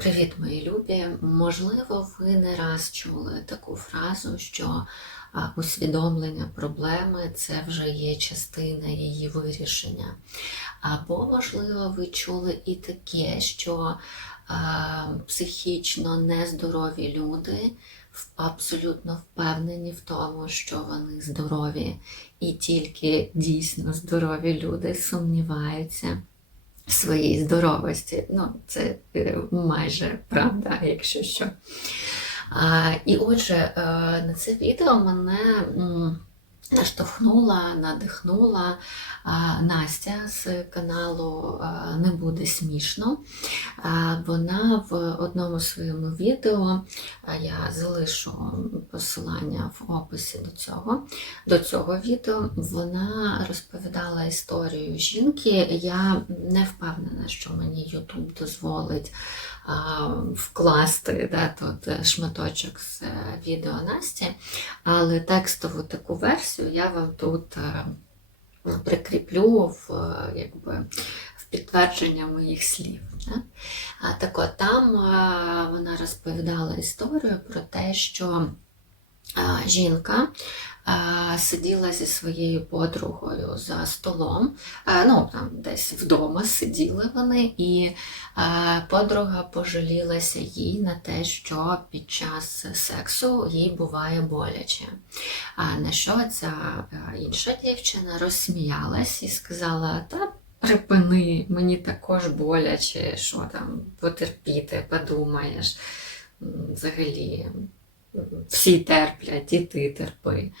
Привіт, мої любі! Можливо, ви не раз чули таку фразу, що усвідомлення проблеми це вже є частина її вирішення. Або, можливо, ви чули і таке, що психічно нездорові люди абсолютно впевнені в тому, що вони здорові, і тільки дійсно здорові люди сумніваються своїй здоровості. Ну, це е, майже правда, якщо що. І отже, е, на це відео мене наштовхнула, надихнула Настя з каналу Не буде смішно. Вона в одному своєму відео, я залишу посилання в описі до цього, до цього відео, вона розповідала історію жінки. Я не впевнена, що мені YouTube дозволить вкласти да, тут шматочок з е, відео Насті, але текстову таку версію я вам тут е, прикріплю в, е, якби, підтвердження моїх слів. А, так от, там е, вона розповідала історію про те, що жінка сиділа зі своєю подругою за столом, ну там десь вдома сиділи вони, і подруга пожалілася їй на те, що під час сексу їй буває боляче. На що ця інша дівчина розсміялась і сказала: Та припини, мені також боляче, що там потерпіти, подумаєш. Взагалі, всі терплять, і ти терпи.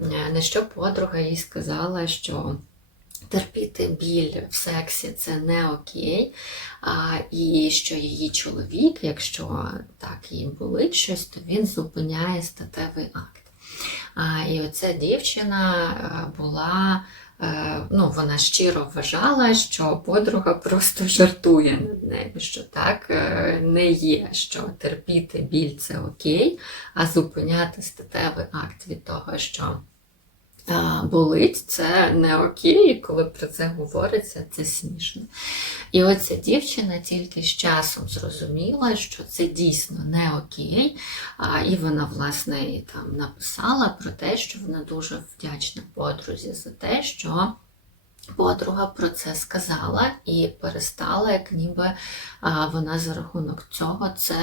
Е, На що подруга їй сказала, що терпіти біль в сексі це не окей, а, і що її чоловік, якщо так їй болить щось, то він зупиняє статевий акт. А, і оця дівчина е, була. Е, Ну, вона щиро вважала, що подруга просто жартує над нею, що так е, не є, що терпіти біль це окей, а зупиняти статевий акт від того, що болить, це не окей, і коли про це говориться, це смішно. І оця дівчина тільки з часом зрозуміла, що це дійсно не окей. І вона, власне, і там написала про те, що вона дуже вдячна подрузі за те, що. Подруга про це сказала і перестала, як ніби вона за рахунок цього це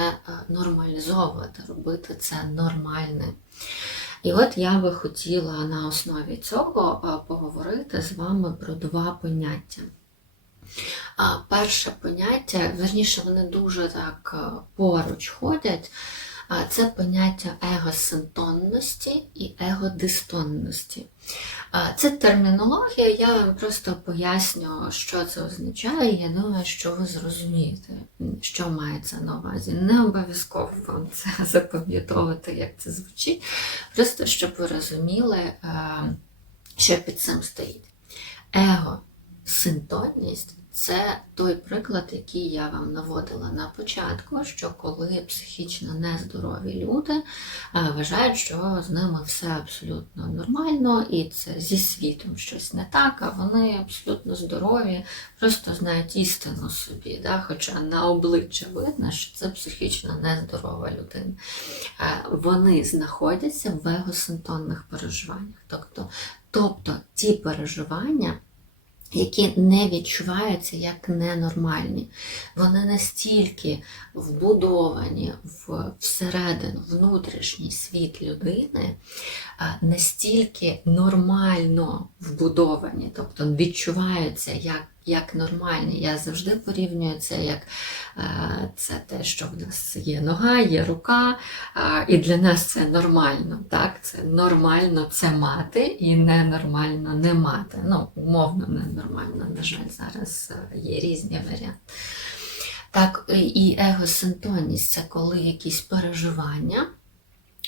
нормалізовувати, робити це нормальне. І от я би хотіла на основі цього поговорити з вами про два поняття. Перше поняття, верніше, вони дуже так поруч ходять. Це поняття егосинтонності і егодистонності. Це термінологія, я вам просто поясню, що це означає. Я думаю, що ви зрозумієте, що мається на увазі. Не обов'язково вам це запам'ятовувати, як це звучить. Просто щоб ви розуміли, е, що під цим стоїть. Его-синтонність це той приклад, який я вам наводила на початку, що коли психічно нездорові люди е, вважають, що з ними все абсолютно нормально, і це зі світом щось не так, а вони абсолютно здорові, просто знають істину собі, да? хоча на обличчя видно, що це психічно нездорова людина. Е, Вони знаходяться в егосинтонних переживаннях. Тобто, тобто ті переживання, які не відчуваються як ненормальні. Вони настільки вбудовані в всередину, внутрішній світ людини, настільки нормально вбудовані, тобто відчуваються як, як нормальні. Я завжди порівнюю це як е, це те, що в нас є нога, є рука, і для нас це нормально. Так? Це нормально це мати і ненормально не мати. Ну, умовно ненормально, на жаль, зараз е, є різні варіанти. Так, і- і егосинтонність це коли якісь переживання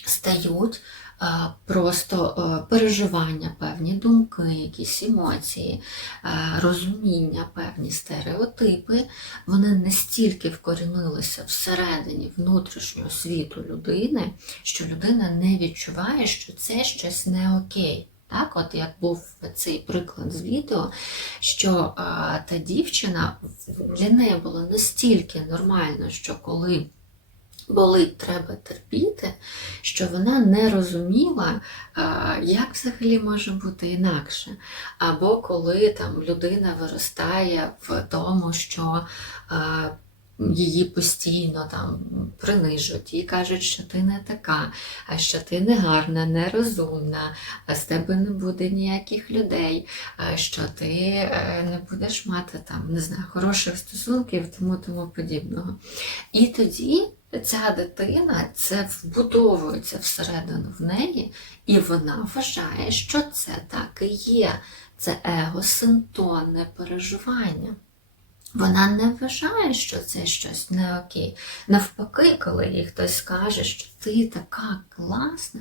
стають е, просто е, переживання, певні думки, якісь емоції, е, розуміння, певні стереотипи, вони настільки вкорінилися всередині внутрішнього світу людини, що людина не відчуває, що це щось не окей. Так, от як був цей приклад з відео, що а, та дівчина для неї було настільки нормально, що коли болить, треба терпіти, що вона не розуміла, як взагалі може бути інакше. Або коли там людина виростає в тому, що її постійно там принижують, їй кажуть, що ти не така, а що ти не гарна, нерозумна, з тебе не буде ніяких людей, що ти е, не будеш мати там, не знаю, хороших стосунків, тому тому подібного. І тоді ця дитина це вбудовується всередину в неї, і вона вважає, що це так і є. Це егосинтонне переживання. Вона не вважає, що це щось не окей. Навпаки, коли їй хтось скаже, що ти така класна,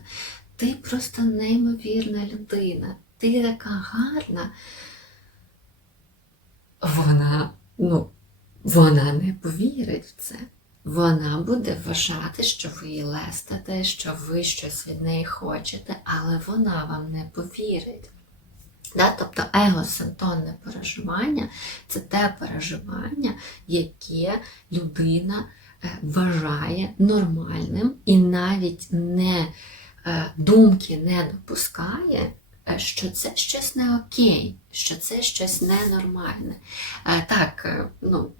ти просто неймовірна людина, ти така гарна, вона, ну, вона не повірить в це. Вона буде вважати, що ви її лестите, що ви щось від неї хочете, але вона вам не повірить. Да? Тобто егосинтонне переживання це те переживання, яке людина е, вважає нормальним і навіть не е, думки не допускає, що це щось не окей, що це щось ненормальне. Е, Так, е, ну,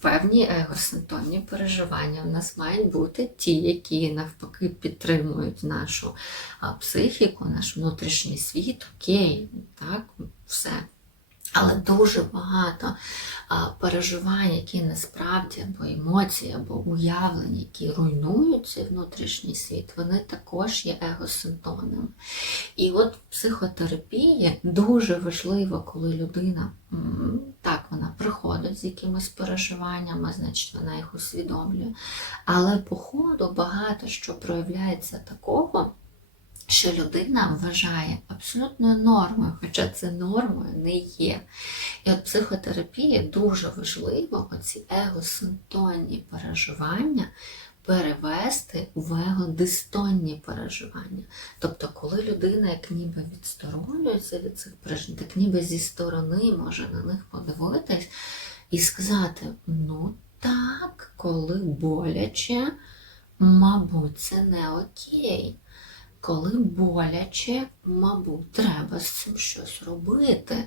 певні егосинтонні переживання в нас мають бути ті, які навпаки підтримують нашу психіку, наш внутрішній світ, окей, так, все. Але дуже багато а, переживань, які насправді або емоції, або уявлення, які руйнують цей внутрішній світ, вони також є егосинтонними. І от в психотерапії дуже важливо, коли людина так вона приходить з якимись переживаннями, значить вона їх усвідомлює. Але по ходу багато що проявляється такого що людина вважає абсолютною нормою, хоча це нормою не є. І от психотерапії дуже важливо оці егосинтонні переживання перевести в егодистонні переживання. Тобто, коли людина як ніби відсторонюється від цих переживань, так ніби зі сторони може на них подивитись і сказати: ну так, коли боляче, мабуть, це не окей коли боляче, мабуть, треба з цим щось робити.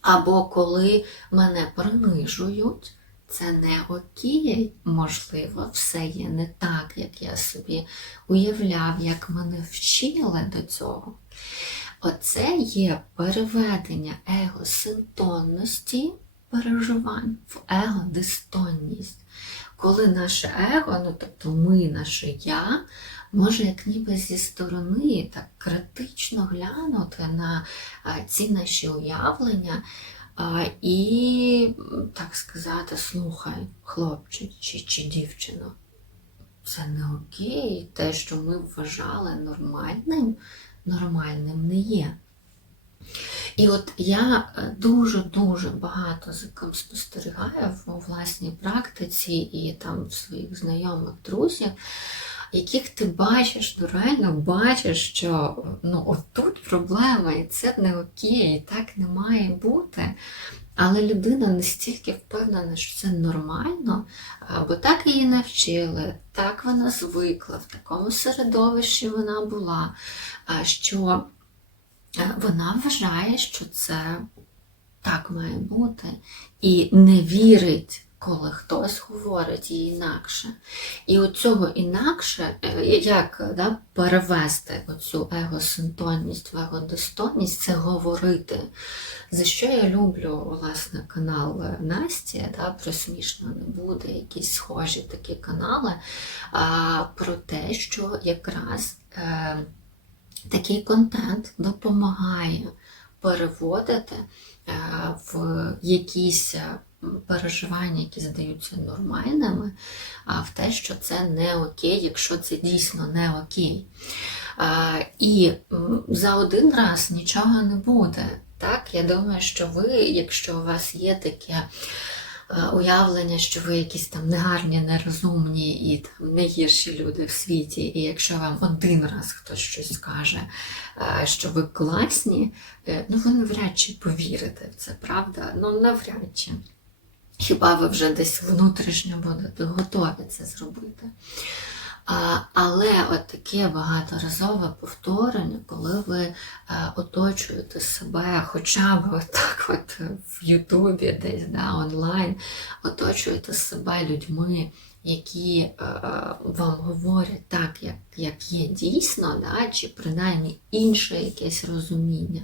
Або коли мене принижують, це не окей, можливо, все є не так, як я собі уявляв, як мене вчили до цього. Оце є переведення егосинтонності переживань в егодистонність. Коли наше его, ну тобто ми, наше я, може як ніби зі сторони так критично глянути на ці наші уявлення і, так сказати, слухай, хлопчик чи, чи дівчино, це не окей, те, що ми вважали нормальним, нормальним не є. І от я дуже-дуже багато за ким спостерігаю у власній практиці і там в своїх знайомих друзів, яких ти бачиш, ну реально бачиш, що ну, отут проблема, і це не окей, і так не має бути. Але людина настільки впевнена, що це нормально, бо так її навчили, так вона звикла, в такому середовищі вона була, що вона вважає, що це так має бути, і не вірить коли хтось говорить їй інакше. І от цього інакше, е, як да, перевести оцю егосинтонність в егодостойність, це говорити. За що я люблю власне, канал Насті, да, про смішно не буде, якісь схожі такі канали, а, про те, що якраз е, такий контент допомагає переводити е, в якісь переживання, які здаються нормальними, а в те, що це не окей, якщо це дійсно не окей. І за один раз нічого не буде. Так, Я думаю, що ви, якщо у вас є таке уявлення, що ви якісь там негарні, нерозумні і там найгірші люди в світі. І якщо вам один раз хтось щось скаже, що ви класні, е, ну ви навряд чи повірите в це, правда? Ну навряд чи. Хіба ви вже десь внутрішньо будете готові це зробити? Але от таке багаторазове повторення, коли ви е, оточуєте себе, хоча б отак от в Ютубі, десь да, онлайн, оточуєте себе людьми, які е, вам говорять так, як, як є дійсно, да, чи принаймні інше якесь розуміння,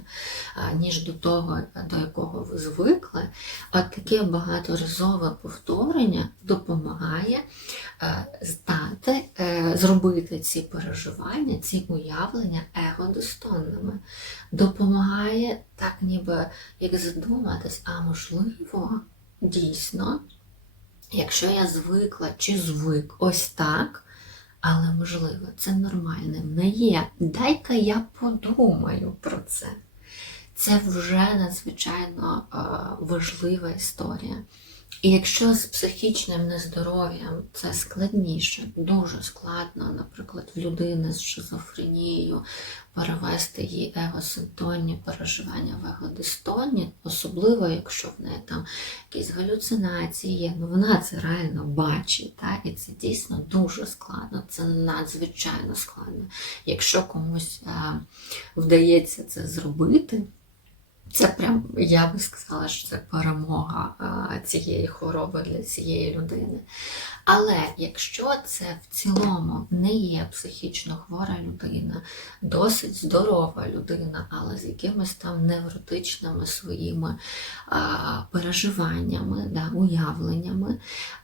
е, ніж до того, до якого ви звикли, от таке багаторазове повторення допомагає е, здати, е, зробити ці переживання, ці уявлення егодостойними. Допомагає так, ніби як задуматись, а можливо, дійсно. Якщо я звикла чи звик ось так, але можливо, це нормальним не є. Дай-ка я подумаю про це. Це вже надзвичайно е, важлива історія. І якщо з психічним нездоров'ям це складніше, дуже складно, наприклад, в людини з шизофренією перевести її егосинтонні переживання в егодистонні, особливо якщо в неї там якісь галюцинації є, ну вона це реально бачить, та? і це дійсно дуже складно, це надзвичайно складно. Якщо комусь а, вдається це зробити, це прям, я би сказала, що це перемога а, цієї хвороби для цієї людини. Але якщо це в цілому не є психічно хвора людина, досить здорова людина, але з якимись там невротичними своїми а, переживаннями, да, уявленнями,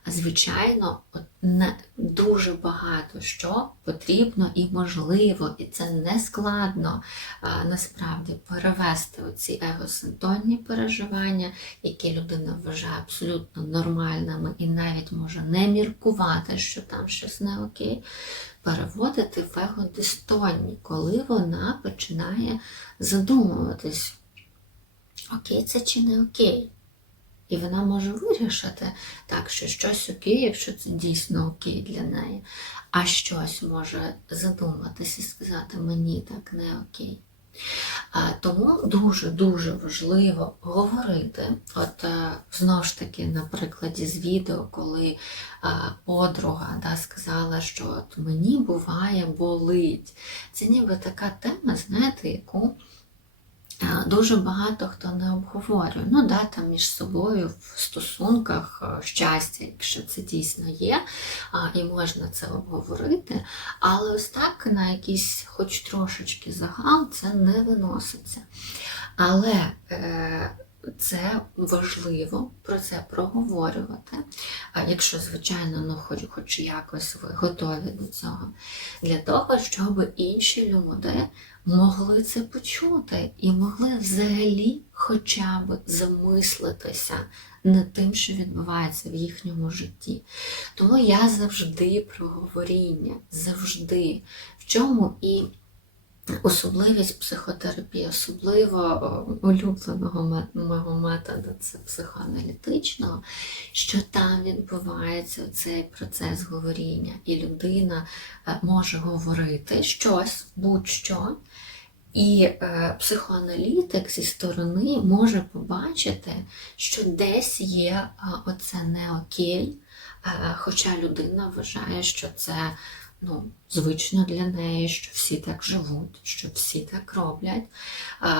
звичайно, от не дуже багато що потрібно і можливо, і це не складно а, насправді перевести оці егосинтонні переживання, які людина вважає абсолютно нормальними і навіть може не міркувати, що там щось не окей, переводити в егодистонні, коли вона починає задумуватись, окей, це чи не окей. І вона може вирішити так, що щось окей, якщо це дійсно окей для неї, а щось може задуматись і сказати мені так не окей. А, Тому дуже-дуже важливо говорити. От е, знову ж таки, на прикладі з відео, коли подруга да, сказала, що от мені буває болить. Це ніби така тема, знаєте, яку Е, дуже багато хто не обговорює. Ну, да, там між собою в стосунках е, щастя, якщо це дійсно є, і можна це обговорити. Але ось так на якийсь, хоч трошечки загал, це не виноситься. Але е, це важливо про це проговорювати. Якщо, звичайно, ну, хоч, хоч якось ви готові до цього, для того, щоб інші люди могли це почути і могли взагалі хоча б замислитися над тим, що відбувається в їхньому житті. Тому я завжди про говоріння, завжди, в чому і особливість психотерапії, особливо улюбленого мого методу, це психоаналітичного, що там відбувається цей процес говоріння, і людина е, може говорити щось, будь-що. І е, психоаналітик зі сторони може побачити, що десь є е, оце не окей, е, хоча людина вважає, що це ну, звично для неї, що всі так живуть, що всі так роблять.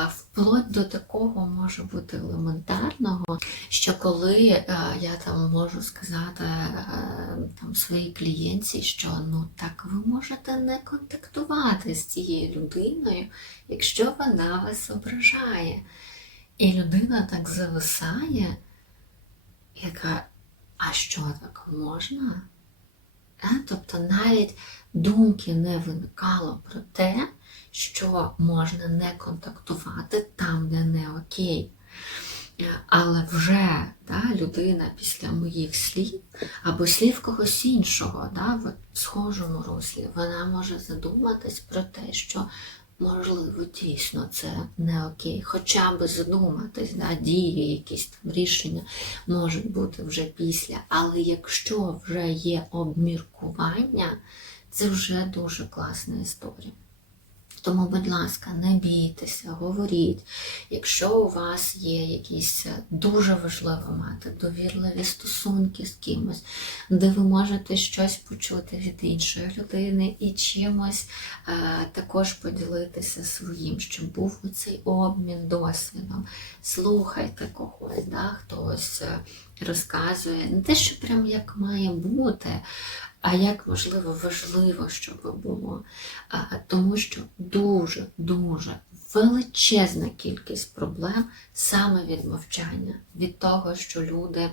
Вплоть до такого може бути елементарного, що коли е, я там можу сказати е, там, своїй клієнтці, що ну так ви можете не контактувати з цією людиною, якщо вона вас ображає. І людина так зависає, яка, а що так можна? Тобто навіть думки не виникало про те, що можна не контактувати там, де не окей. Але вже да, людина після моїх слів або слів когось іншого, да, в схожому руслі, вона може задуматись про те, що можливо, дійсно це не окей. Хоча би задуматись, да, дії, якісь там рішення можуть бути вже після. Але якщо вже є обміркування, це вже дуже класна історія. Тому, будь ласка, не бійтеся, говоріть. Якщо у вас є якісь дуже важливо мати довірливі стосунки з кимось, де ви можете щось почути від іншої людини і чимось е, також поділитися своїм, щоб був цей обмін досвідом. Слухайте когось, да, хтось е, розказує не те, що прям як має бути, а як можливо важливо, щоб було. А, Тому що дуже, дуже величезна кількість проблем саме від мовчання, від того, що люди.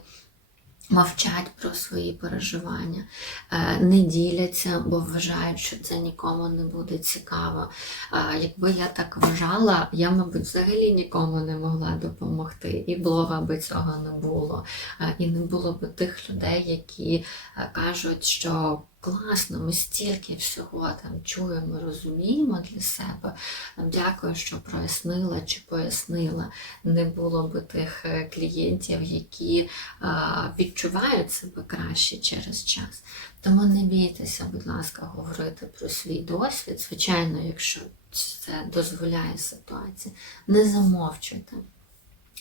Мовчать про свої переживання, е, не діляться, бо вважають, що це нікому не буде цікаво. Якби я так вважала, я, мабуть, взагалі нікому не могла допомогти, і блога би цього не було, Е, і не було б тих людей, які е, кажуть, що класно, ми стільки всього там чуємо, розуміємо для себе. Дякую, що прояснила чи пояснила. Не було б тих е, клієнтів, які а, відчувають себе краще через час. Тому не бійтеся, будь ласка, говорити про свій досвід. Звичайно, якщо це дозволяє ситуація, не замовчуйте.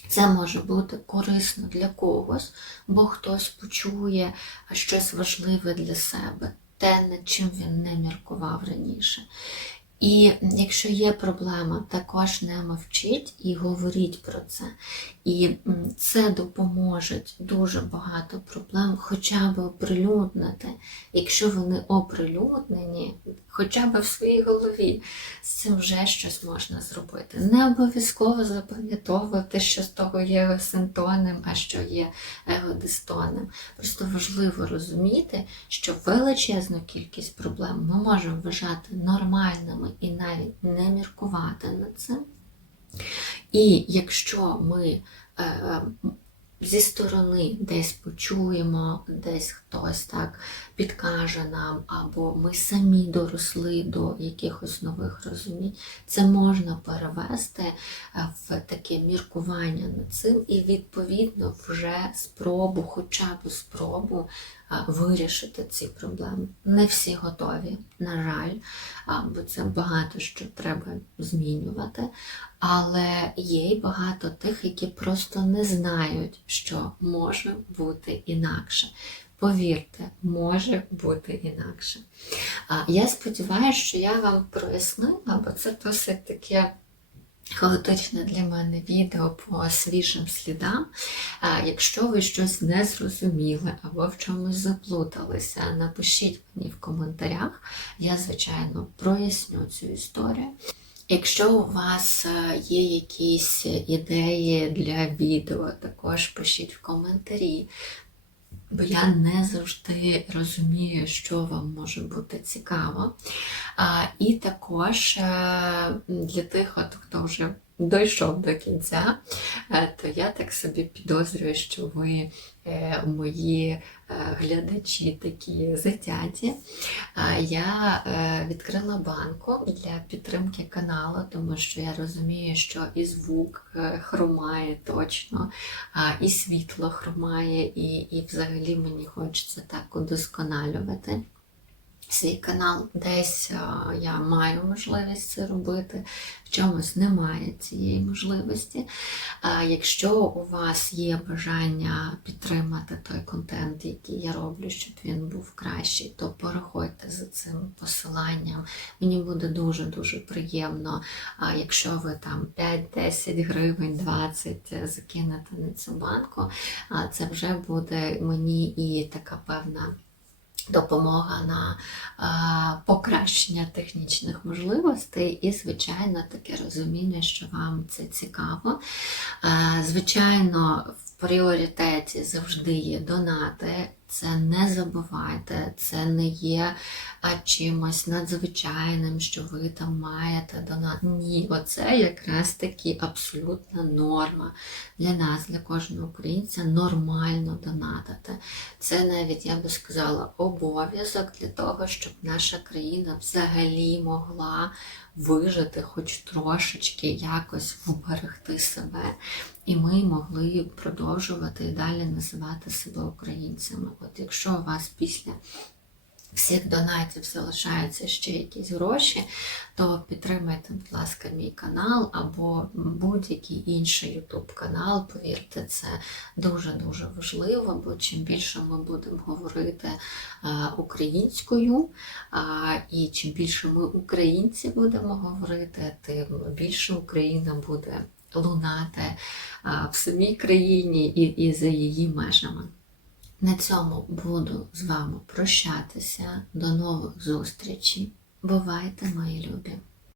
Це може бути корисно для когось, бо хтось почує щось важливе для себе, те, над чим він не міркував раніше. І якщо є проблема, також не мовчіть і говоріть про це. І це допоможе дуже багато проблем, хоча б оприлюднити, якщо вони оприлюднені, хоча б в своїй голові, з цим вже щось можна зробити. Не обов'язково запам'ятовувати, що з того є егосинтонем, а що є егодистонем. Просто важливо розуміти, що величезну кількість проблем ми можемо вважати нормальними і навіть не міркувати над цим. І якщо ми е, е, зі сторони десь почуємо, десь хтось так підкаже нам, або ми самі доросли до якихось нових розумінь, це можна перевести е, в таке міркування над цим і відповідно вже спробу, хоча б спробу вирішити ці проблеми. Не всі готові, на жаль, бо це багато що треба змінювати. Але є й багато тих, які просто не знають, що може бути інакше. Повірте, може бути інакше. Я сподіваюся, що я вам прояснила, бо це досить таке. Хаотичне для мене відео по свіжим слідам. Якщо ви щось не зрозуміли або в чомусь заплуталися, напишіть мені в коментарях. Я, звичайно, проясню цю історію. Якщо у вас е, є якісь ідеї для відео, також пишіть в коментарі. Бо я не завжди розумію, що вам може бути цікаво. І також е, для тих, хто вже дійшов до кінця, е, то я так собі підозрюю, що ви е, мої глядачі такі затяті. Я відкрила банку для підтримки каналу, тому що я розумію, що і звук хромає точно, і світло хромає, і, і взагалі мені хочеться так удосконалювати. Свій канал десь я маю можливість це робити, в чомусь немає цієї можливості. Якщо у вас є бажання підтримати той контент, який я роблю, щоб він був кращий, то переходьте за цим посиланням. Мені буде дуже-дуже приємно, якщо ви там 5-10 гривень, 20 закинете на цю банку, це вже буде мені і така певна допомога на е, покращення технічних можливостей і, звичайно, таке розуміння, що вам це цікаво. Е, звичайно, в пріоритеті завжди є донати. Це не забувайте, це не є чимось надзвичайним, що ви там маєте донат. Ні, оце якраз таки абсолютна норма для нас, для кожного українця, нормально донатити. Це навіть, я би сказала, обов'язок для того, щоб наша країна взагалі могла вижити хоч трошечки, якось вберегти себе. І ми могли продовжувати далі називати себе українцями. От якщо у вас після всіх донатів залишаються ще якісь гроші, то підтримайте, будь ласка, мій канал або будь-який інший YouTube канал. Повірте, це дуже-дуже важливо, бо чим більше ми будемо говорити е, українською, і чим більше ми українці будемо говорити, тим більше Україна буде лунати в самій країні і, і за її межами. На цьому буду з вами прощатися. До нових зустрічей. Бувайте, мої любі!